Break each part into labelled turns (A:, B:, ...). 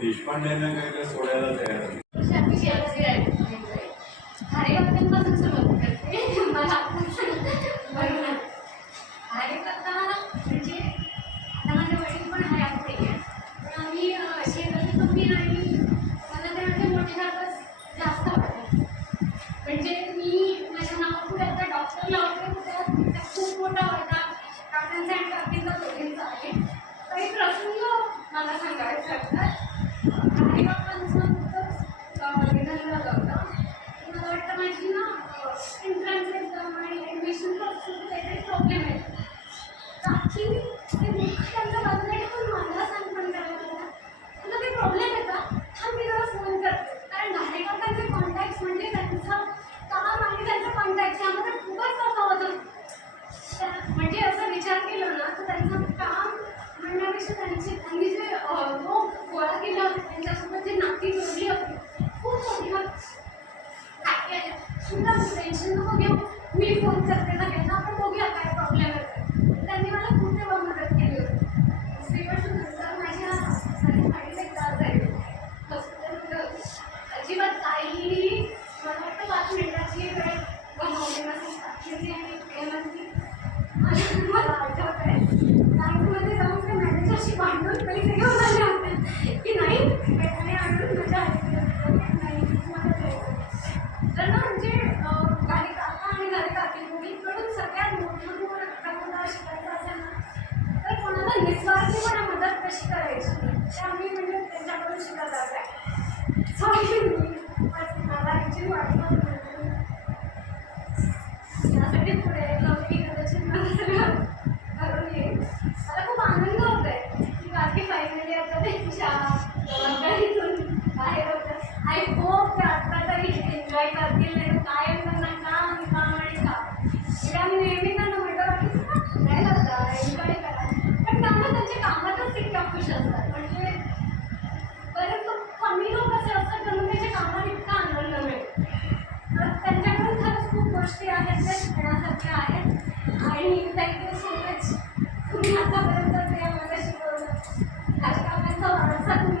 A: देशपांड्यांना काहीतरी सोडायला तयार
B: मला सांगायचं होतं आई बाबांचं मला वाटतं माझी ना एंट्रन्स एक्झाम आणि ॲडमिशन प्रॉब्लेम आहे. बाकी
A: त्यांचा Thank you.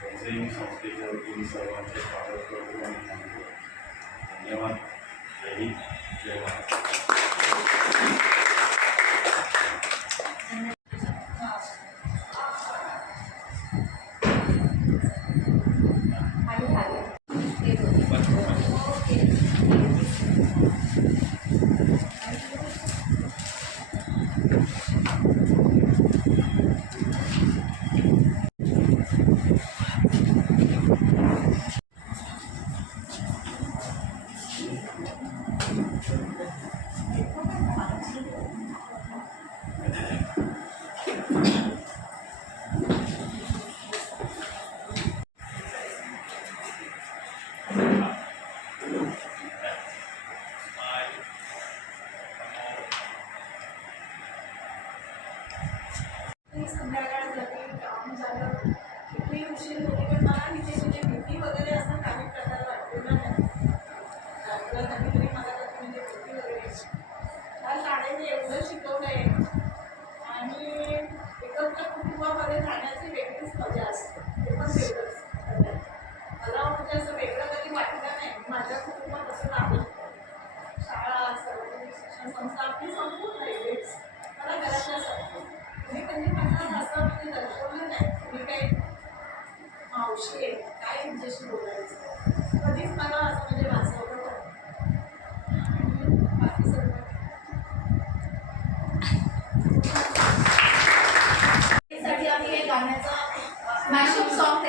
A: त्यांचंही मी संस्थेच्या वतीने सर्वांचे स्वागत करतो आणि धन्यवाद. जय हिंद. जय महाराष्ट्र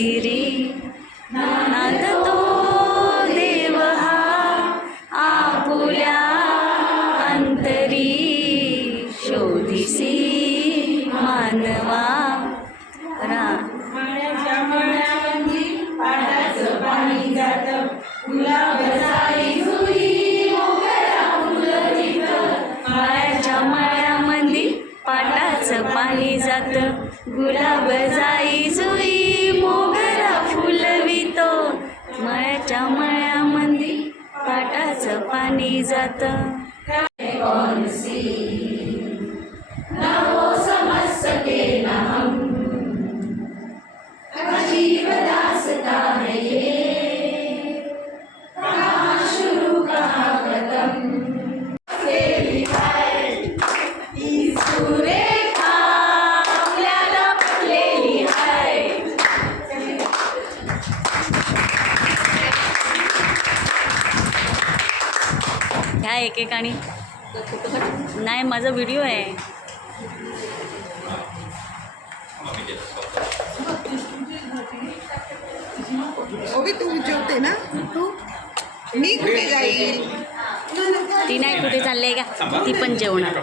C: मंदिरी
D: नांदतो देव हा आपुल्या अंतरी। शोधिसी मानवा। रा।
E: मळ्याच्या मळ्यामध्ये पाटाचं पाणी जातं. गुलाब जाई
D: त्या मळ्यामध्ये पाटाचं पाणी जात. ह्या एकेकाने? नाही माझा व्हिडिओ आहे.
E: तू जेवते ना? तू? मी कुठे जाईल?
D: ती नाही कुठे चालली आहे का? ती पण जेवणार